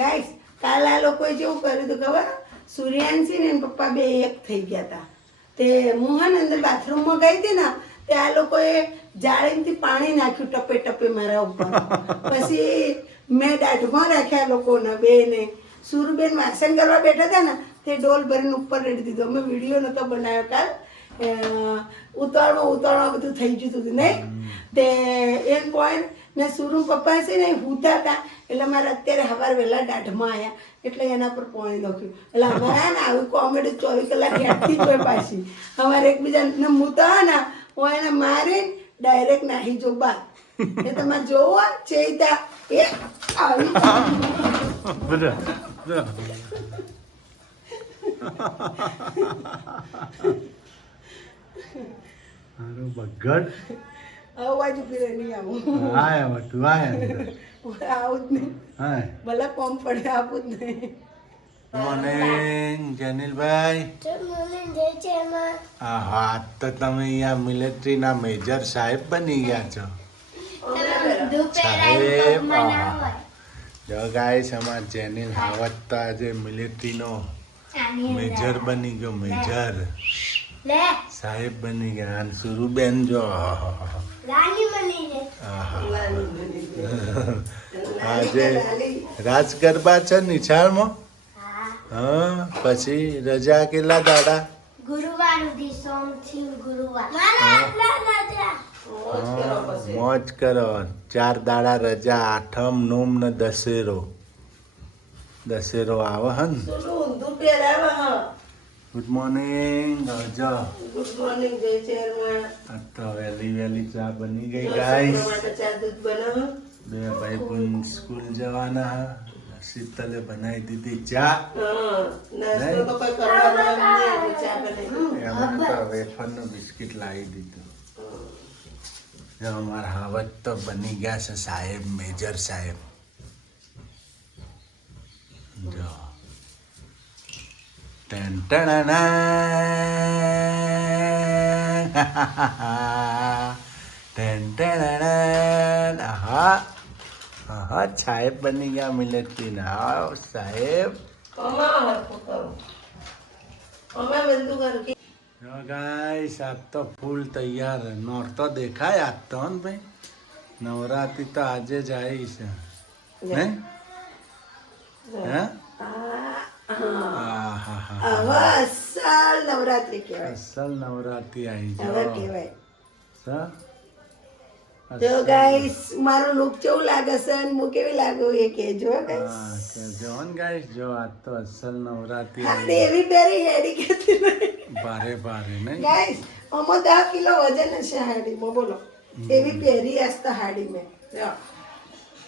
Guys કાલ આ લોકોએ જેવું કર્યું હતું ખબર, સૂર્યાંશી ને એના પપ્પા બે એક થઈ ગયા હતા. તે મોહન અંદર બાથરૂમમાં ગઈ હતી ને, તે આ લોકોએ જાળીથી પાણી નાખ્યું ટપે ટપે મારા ઉપર. પછી મેં દાઢમાં રાખ્યા લોકોના બેને. સુરબેન વાસણ કરવા બેઠા હતા ને, તે ડોલ ભરીને ઉપર રેડી દીધો. અમે વિડીયો નહોતો બનાવ્યો કાલ, ઉતાળમાં બધું થઈ ગયું હતું નહીં. તે એક પોઈન્ટ ને સુરુ પપ્પા છે ને હુતા હતા, એટલે મારે અત્યારે સવારે વહેલા દાઢમાં આવ્યા એટલે એના પર પાણી નાખ્યું. એટલે અમારા ને આવી કોમેડી 24 કલાક હેઠથી જોઈ પાછી. અમારે એકબીજાને મૂતા ને હું એને મારીને ડાયરેક્ટ નાહી જો બા. એ તમારે જોવો ચેતા એ આવી હારું બગડ આવું બાજુ ફીરે નહીં આવું. આયા તું આયા આવું જ નહીં. હા ભલે કોમ પડે આવું જ નહીં. મોર્નિંગ જનીલભાઈ. હા તો તમે અહીંયા મિલિટરીના મેજર સાહેબ બની ગયા છો. સાહેબ જો ગાઈસ અમાર જેનિલ હાવત તો આજે મિલિટરીનો મેજર બની ગયો. મેજર સાહેબ બની ગયા. અને સુરુબેન જો આજે રાજ ગરબા છે નિશાળમાં. હા પછી રજા કેટલા દાડા? ગુરુવાર સુધી સોમથી ગુરુવાર. મોજ કરો. 4 દાડા રજા, આઠમ નોમ ને દશેરો. દશેરો આવે હે ને. ઊંધું પહેરાવે હા. Good morning. જો ગુડ મોર્નિંગ જય ચેરમેન. આ તો વહેલી ચા બની ગઈ ગાઈસ. ચા દૂધ બનાવો. બે ભાઈ બહેન સ્કૂલ જવાના. શીતલે બનાવી દીધી ચા. નાસ્તો તો કોઈ કરવાનો નહીં, ચા બનાવી. એમાં તો વેફરનું બિસ્કિટ લાવી દીધું. જો અમારા હાવત તો બની ગયા છે સાહેબ, મેજર સાહેબ. જો ટન હા હા સાહેબ બની ગયા મિલિટરીના. હા સાહેબ. ગાઈસ આજ તો ફૂલ તૈયાર. નોરતો દેખાય આજ તો ને ભાઈ. નવરાત્રી તો આજે જ આવી છે હે. અસલ નવરાત્રી કહેવાય. અસલ નવરાત્રી આવી હવે છે. કહેવાય. તો ગાઈસ મારો લુક કેવું લાગે છે અને હું કેવી લાગુ એ કહેજો ગાઈસ. જો ને ગાઈસ જો આજ તો અસલ નવરાત્રી હાડી એવી પહેરી હેડી કેતી નહીં ભારે ભારે નહીં ગાઈસ. અમો 10 કિલો વજન હશે હાડીમાં, બોલો. એવી પહેરી આસ્તા હાડી મેં.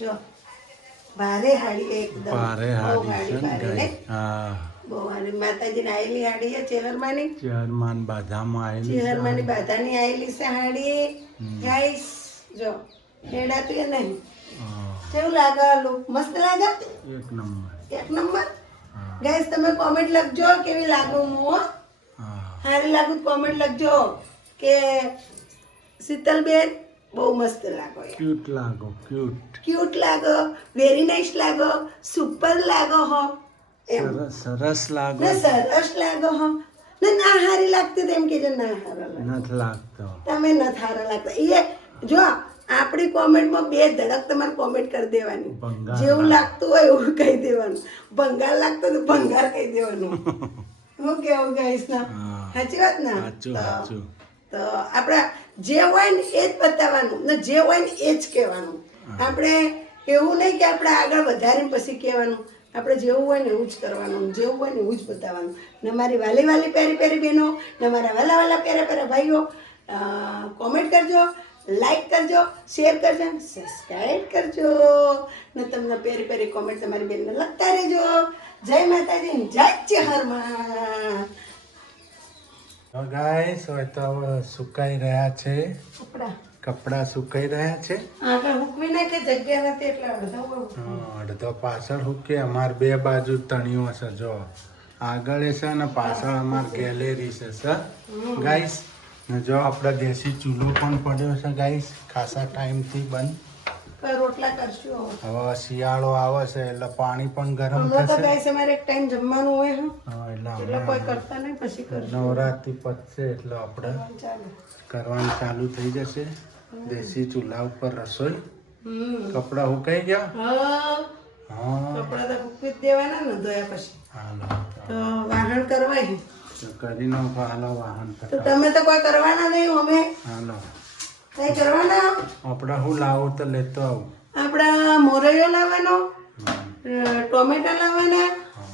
જો ભારે હાડી એકદમ. ભારે હાડી છે ને ગાઈસ. હા બહુ હારી માતાજીની આયેલી હાડી છે ચેહરમાની. ચેરમાન બાધામાં આવેલી ચેહરમાની બાધાની આયેલી છે હાડી ગાઈસ. જો હેડાતું એ નહીં. કેવું લાગે લુક? મસ્ત લાગે. એક નંબર. એક નંબર. ગાઈસ તમે કોમેન્ટ લખજો કેવી લાગુ હું. સારી લાગુ કોમેન્ટ લખજો કે શીતલબેન બહુ મસ્ત લાગો. ક્યુટ લાગો. ક્યુટ લાગો, વેરી નાઇસ લાગો, સુપર લાગો હો. એમ સરસ લાગો. ને સરસ લાગો હો. ને ના હારી લાગતી તેમ કે ના હારા લાગે. નથી લાગતો. તમે નથી હારા લાગતા. એ જો આપણી કોમેન્ટમાં 2 ધડક તમારે કોમેન્ટ કરી દેવાની. જેવું લાગતું હોય એવું કહી દેવાનું. ભંગાર લાગતો તો ભંગાર કહી દેવાનું. હું કેવું ગાઈસ ના સાચી વાત ને. સાચું. તો આપણે જે હોય ને એ જ બતાવવાનું ને જે હોય ને એ જ કહેવાનું. આપણે એવું નહીં કે આપણે આગળ વધારીને પછી કહેવાનું. આપણે જેવું હોય ને એવું જ કરવાનું, જેવું હોય ને એવું જ બતાવવાનું. ને મારી વાલી પેરી બહેનો ને મારા વાલા પેરા ભાઈઓ કોમેન્ટ કરજો, લાઈક કરજો, શેર કરજો, સબસ્ક્રાઈબ કરજો ને તમને પેરી કોમેન્ટ તમારી બેનને લખતા રહેજો. જય માતાજી, જય ચેહરમાં. તો ગાઈસ હવે તો સુકાઈ રહ્યા છે કપડા. સુકાઈ રહ્યા છે. આગળ હુકવી નાખે જગ્યા નથી એટલે અડધો પાછળ હુકે. અમાર 2 બાજુ તણિયો છે. જો આગળ છે ને પાછળ અમાર ગેલેરી છે ગાઈસ. ને જો આપણે દેશી ચૂલો પણ પડ્યો છે ગાઈસ, ખાસા ટાઈમથી બંધ. રોટલા કરશું હવે શિયાળો આવે છે એટલે પાણી પણ ગરમ હમણાં તો થશે. ગાઈસ અમારે એક ટાઈમ જમવાનું હોય હા હા, એટલે એટલે કોઈ હમણાં કરતા નહીં પછી કરશું નવરાત્રી પતશે એટલે આપણે ચાલો કરવાનું ચાલુ થઈ જશે. દેશી ચૂલા ઉપર રસોઈ. હમ કપડા સુકાઈ ગયા? હા હા, કપડા તો ફૂકી જ દેવાના ને ધોયા પછી હાલો તો વાહણ કરવાય તો કરી નાખો. હાલો વાહન તો ફટાફટ. તમે તો કોઈ કરવાના નહીં અમે હાલો કઈ કરવાના આપણે હું લાવું તો લેતો આવું. આપણા મોરૈયો લાવવાનો હમ. ટોમેટા લાવવાના હા.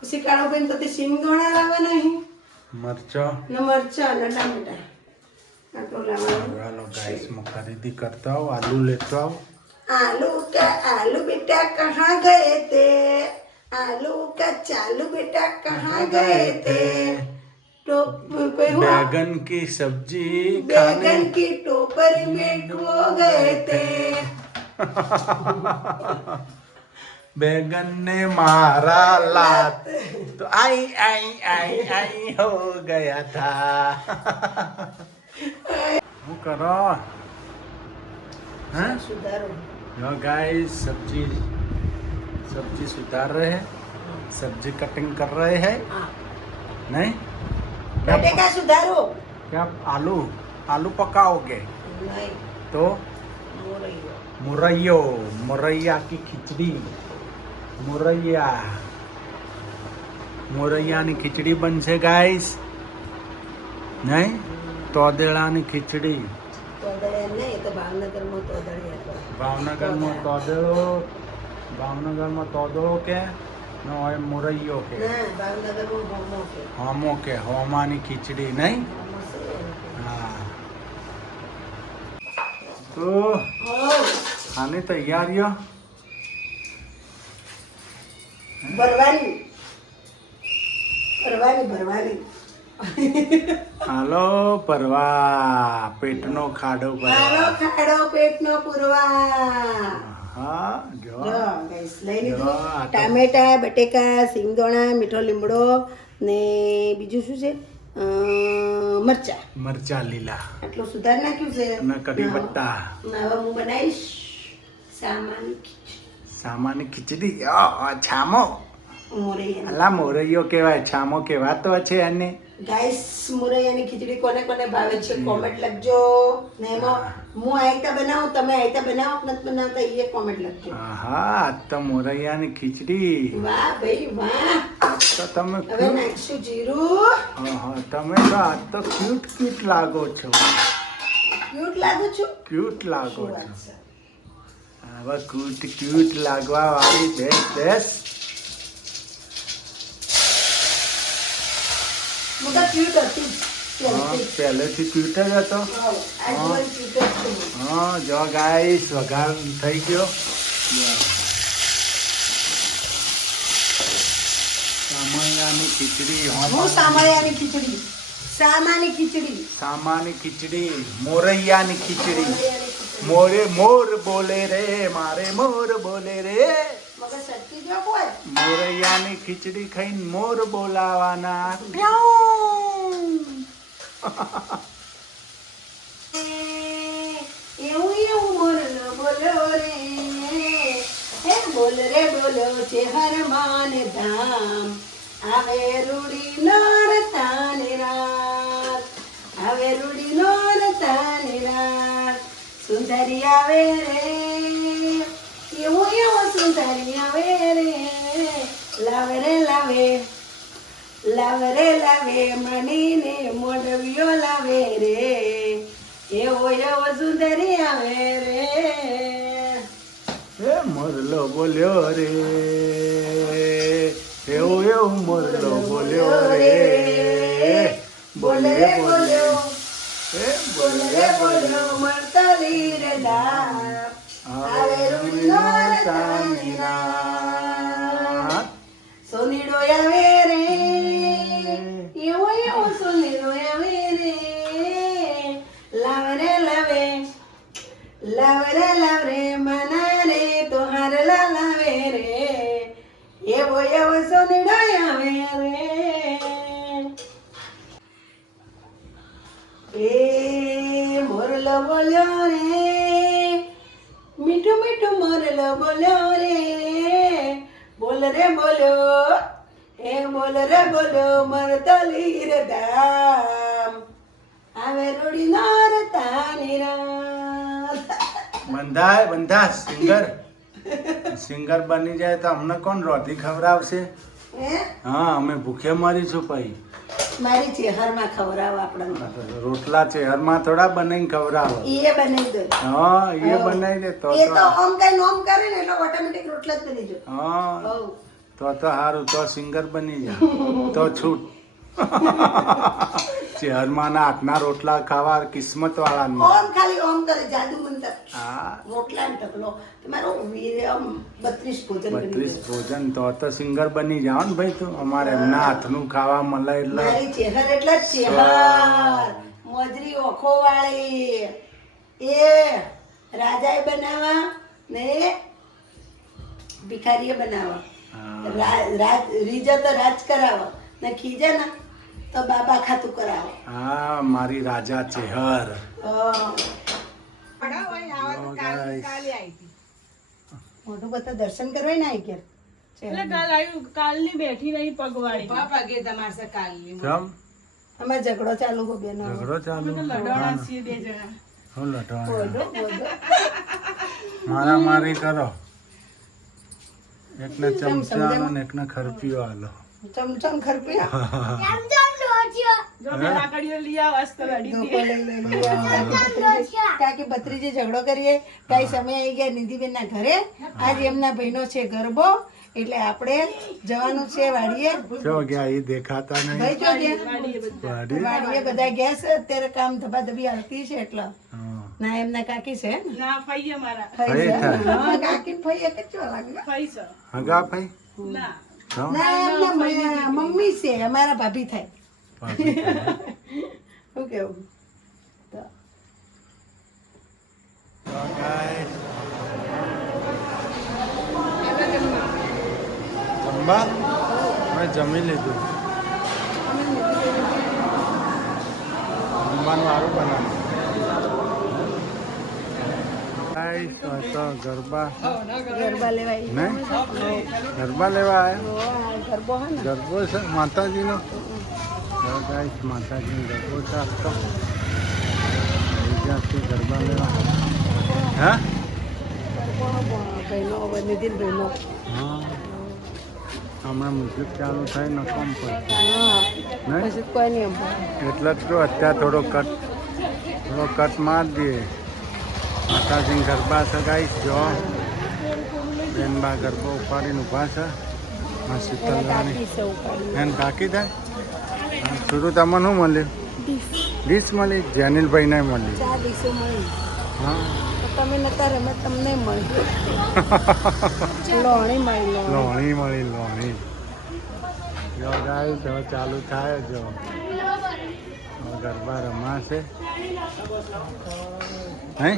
પછી કાળો બેન તો સિંગોણા લાવવાના અહીં મરચો. ને મરચા અને ટામેટા આટલું લાવવાનું હાલો ગાઈસમાં ખરીદી કરતા આવો. આલુ લેતો આવો. आलू बेटा कहाँ गए थे आलू का चालू बेटा कहाँ गए थे तो बैगन की सब्जी खाने बैगन की टोकरी में खो गए थे बैगन ने मारा लात तो आई आई आई आई हो गया था. वो करो हैं? सुधारो यो गाइस सब्जी सुधार रहे हैं. सब्जी कटिंग कर रहे हैं. हाँ नहीं बेटे का सुधारो क्या आलू आलू पकाओगे नहीं तो मोरैयो मुरैयो मुरैया की खिचड़ी મુરૈયાની ખીચડી બનશે ગાઈસ. નહીં તોદેળાની ખીચડી. તોદળિયા નહીં તો ભાવનગરમાં તોદળિયા કહે. ભાવનગરમાં તોદળો કે ન હોય મુરૈયો કે ના ભાવનગરમાં હોમો કે હોમો કે હોમાની ખીચડી નહીં. હોમો છે. હા તો હોવ. આની તૈયારીઓ ભરવાની ભરવાની હાલો પરવા પેટનો ખાડો હાલો ભરવા. ખાડો પેટનો પુરવા હા જો જો guys, લઈ લીધું જો, આ તો- ટામેટા બટેકા સિંગદાણા મીઠો લીમડો ને બીજું શું છે મરચા મરચા લીલા આટલું સુધાર નાખ્યું છે અને કઢી પત્તા. ને હવે હું બનાવીશ સામાની સામાની ખીચડી. છામો મોરૈયા અલા મોરૈયો કહેવાય. છામો કહેવાતો છે એને. ગાઈસ મોરૈયાની ખીચડી કોને કોને ભાવે છે કોમેન્ટ લખજો ને એમાં હું આયતા બનાવું તમે આયતા બનાવો કે નથી બનાવતા એ કોમેન્ટ લખજો હા આજ તો મોરૈયાની ખીચડી. વાહ ભાઈ વાહ તો તમે હવે નાખશું જીરું તમે તો આજ તો ક્યુટ ક્યુટ લાગો છો. ક્યુટ લાગુ છું ક્યુટ લાગો શું છો. વાત છે હવે ક્યુટ લાગવા વાળી બેસ. હું તો ક્યુટ હતી પહેલેથી. પહેલેથી ક્યુટ જ હતો. આજ પણ ક્યુટ જ છું હું. હા જો ગાઈસ વઘાર થઈ ગયો. સામાન્યાની ખીચડી. હું સામાયાની ખીચડી સામાની ખીચડી સામાની ખીચડી મોરૈયાની ખીચડી. મોરૈયાની ખીચડી. મોર બોલે રે મારે મોર બોલે રે. મગજ સટકી ગયો કોઈ મોરૈયાની ખીચડી ખાઈને મોર બોલાવાના. એવું મોરલો બોલો રે હે બોલ રે બોલો છે હર માન ધામ આવે રૂડી નોર તાની રાત આવે રૂડી નોર તાની રાત સુંદરી આવે રે એવું સુંદરી આવે રે લાવે રે લાવે મનીને મોઢવિયો લાવે રે એવો સુંદરી આવે રે એ મોરલો બોલ્યો રે એવું મોરલો બોલ્યો રે. બોલે રે બોલ્યો એ બોલે રે બોલ્યો મળતાલી રે દામ આવે રૂડીનો રતાની રાત. સોનીડો આવે રે એવો સોનીડો આવે રે લાવ રે મના રે તો હાર લાવે રે એવો સોનીડો આવે રે એ મોરલો બોલ્યો રે મીઠું બોલો બોલો રે બોલ રે બોલો એ બોલ રે બોલો મરતલી રે ધામ આવે રોડી નાર તાની રાત. બંધા સિંગર બની જાય તો અમને કોણ રોટી ખવડાવશે? હે હા, અમે ભૂખે મરીશું પછી. મારી ચેહરમાં ખવડાવો આપણને. રોટલા ચેહરમાં થોડા બનાવીને ખવડાવો. એ બનાવી દો. હા, એ બનાવી દે તો એ તો ઓમ કઈ નોમ કરે ને એટલે ઓટોમેટિક રોટલા જ બની જાય. હા, હઉ. તો સારું, તો સિંગર બની જા તો છૂટ. ચેહરમાં હાથના રોટલા ખાવા કિસ્મત વાળા. ઓમ ખાલી ઓમ કરે જાદુ મંતર. હા, રોટલા ને ટકલો તમારો 32 ભોજન કરી 32 દો. ભોજન તો સિંગર બની જાવ ને ભાઈ તું. અમારે એમના હાથનું ખાવા મળે એટલે મારી ચેહર એટલે જ ચેહર મોજરી ઓખો વાળી એ રાજાએ બનાવા ને ભિખારીએ બનાવા. રીજા તો રાજ કરાવો ને ખીજા ને તો બાબા ખાતું કરાવો. હા, મારી રાજા ચેહર. મોટું બધા દર્શન કરવા ને આવી ગયા. કાલની બેઠી નહીં પગવાળી કેમ અમે ઝઘડો ચાલુ હો બેનો. ઝઘડો ચાલુ? લડવાના છીએ બે જણા. શું લટવાનું? બોલો, બોલો. મારામારી કરો. એકને ચમચાનો ને એકને ખરપીઓ આલો. ચમચમ ખરપ્યા જો બે લાકડીઓ લઈ આવ અસ્ત લડી ધોકો લઈ લઈ કાકી ભત્રીજી ઝઘડો કરીએ કઈ સમય આવી ગયા નિધિબેન ના ઘરે. આજ એમના ભાઈનો છે ગરબો એટલે આપણે જવાનું છે વાડીએ. જો ગયા એ દેખાતા નહીં. ભાઈ જો ગયા વાડી? વાડીએ બધા ગયા છે અત્યારે કામ ધબાધબી હાલતી છે એટલે હા. ના એમના કાકી છે ને ના ફઈએ મારા ફઈ છે. ફઈ થાય. હા, કાકી ને ફઈ એક જ જેવા લાગે. ફઈ છે હગા ભાઈ? ના હા? ના એમના મમ્મી છે અમારા ભાભી થાય. ભાભી. શું કેવું તો તો guys, જમવા? મેં જમી લીધું. જમવાનું સારું બનાવ્યું. Guys, તો ગરબા ગરબા લેવાય નહીં? ગરબા લેવા આવ્યા? ગરબો હે ને ગરબો છે માતાજીનો. તો guys, માતાજીનો ગરબો છે આખો. ત્યાંથી ગરબા લેવા. હા? ભાઈનો નિધિન ભાઈનો. હા, હમણાં મ્યુઝિક ચાલુ થાય ને કોમ પર હા નહીં? પછી કોઈ નહીં એમ એટલે જ તો અત્યારે થોડો કટ માર દઈએ. માતાજી ગરબા સગાઈશ જો બેનબા ગરબો ઉપાડીને ઊભા છે. હા, શીતલરાણી કાકી છે ઉપાડી એને કાકી થાય. હા, શુરુ તમને શું મળ્યું? ડીશ મળી. જેનિલભાઈને મળી. 4 દિવસો મળી હા, તો તમે નતા રમે તમને મળી લોણી મળી લોણી. લોણી મળી. જો ગાય તો ચાલુ થાય જો હવે ગરબા રમાશે. હે